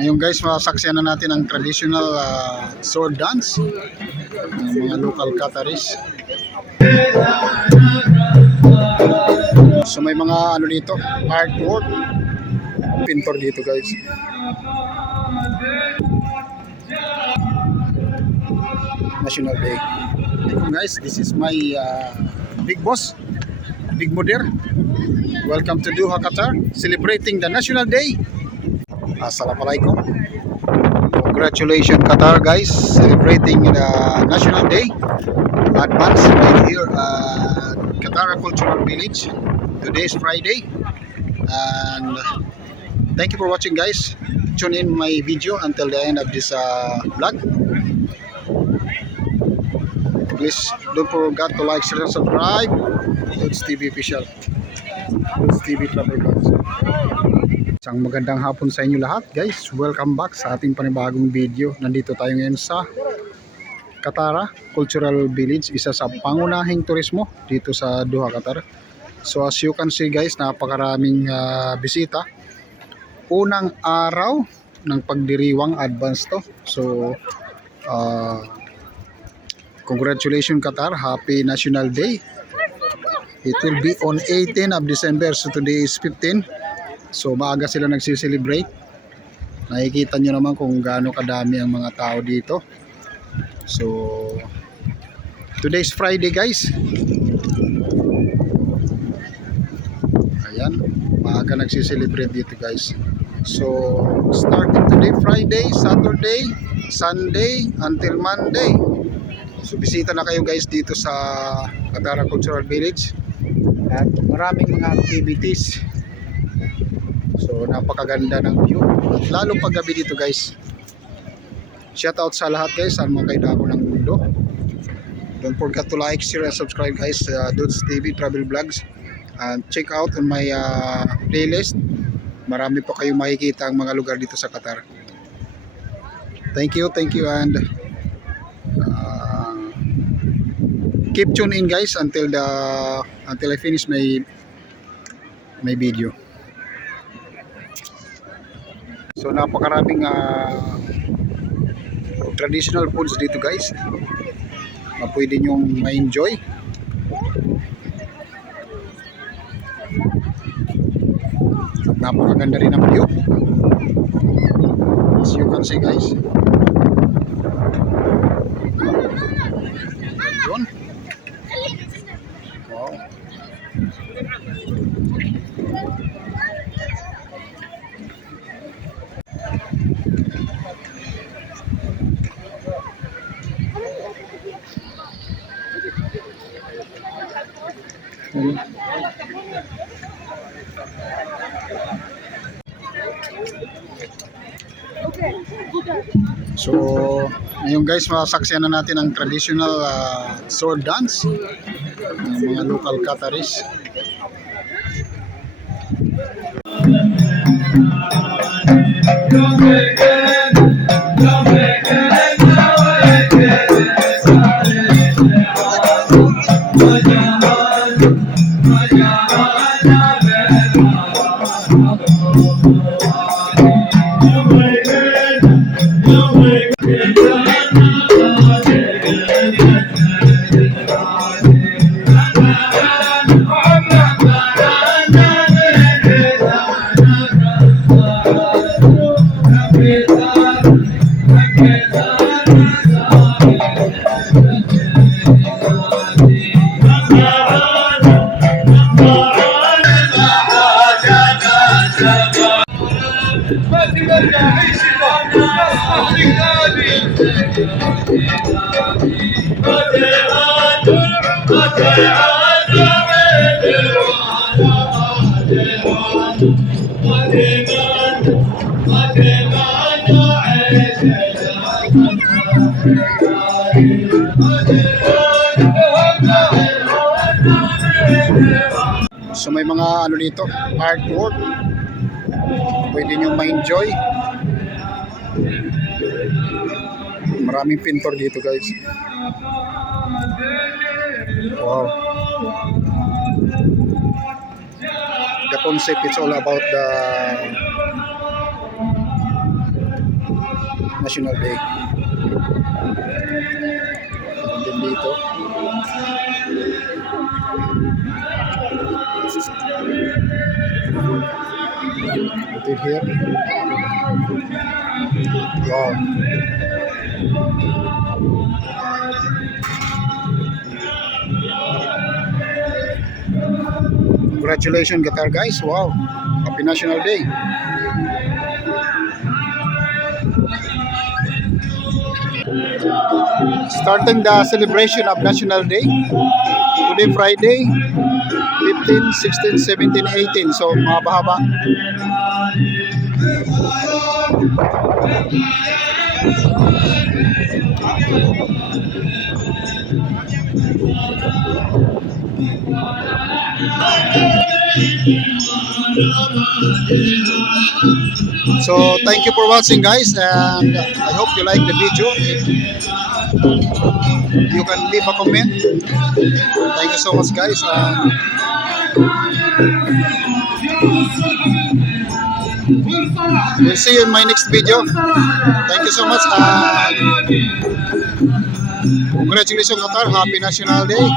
Ngayon guys, masaksiyan na natin ang traditional sword dance ng mga local Qataris. So may mga ano dito, artwork, pintor dito guys. National Day. Guys, this is my big boss, Big Modir. Welcome to Doha, Qatar, celebrating the National Day. Assalamualaikum. Congratulations Qatar guys, celebrating the National Day. Advance right here at Qatar Cultural Village. Today is Friday. And thank you for watching guys. Tune in my video until the end of this vlog. Please don't forget to like, share, and subscribe. Dudes TV Official, Dudes TV Travel Vlogs. Isang magandang hapon sa inyo lahat guys. Welcome back sa ating panibagong video. Nandito tayo ngayon sa Qatar Cultural Village, isa sa pangunahing turismo dito sa Doha, Qatar. So as you can see guys, napakaraming bisita. Unang araw ng pagdiriwang, advance to. So congratulations Qatar, happy National Day. It will be on 18 of December, so today is 15. So maaga sila nagsiselebrate. Nakikita nyo naman kung gaano kadami ang mga tao dito. So today is Friday guys. Ayan, maaga nagsiselebrate dito guys. So starting today, Friday, Saturday, Sunday until Monday. So bisita na kayo guys dito sa Qatar Cultural Village. At maraming mga activities. So napakaganda ng view. At lalo pag gabi dito guys. Shout out sa lahat guys, sa mga kaidako ng mundo. Don't forget to like, share, and subscribe guys sa Dudes TV Travel Vlogs. And check out on my playlist. Marami pa kayong makikita ang mga lugar dito sa Qatar. Thank you and keep tuned in guys until I finish my video. So napakaraming traditional foods dito guys na pwede nyong ma-enjoy. At napakaganda rin ang view, as you can see guys. Yun. Wow. So ngayon guys, masaksiyan na natin ang traditional sword dance ng mga local Qataris. So may mga ano dito, artwork, pwede nyo ma-enjoy. Maraming pintor dito guys. Wow. concept, it's all about the National Day. And then dito. Until here. Wow. Congratulations, Qatar guys. Wow. Happy National Day. Starting the celebration of National Day. Today Friday, 15, 16, 17, 18. So mahaba-haba. So thank you for watching guys, and I hope you like the video. You can leave a comment. Thank you so much guys. We'll see you in my next video. Thank you so much. Congratulations Qatar. Happy National Day.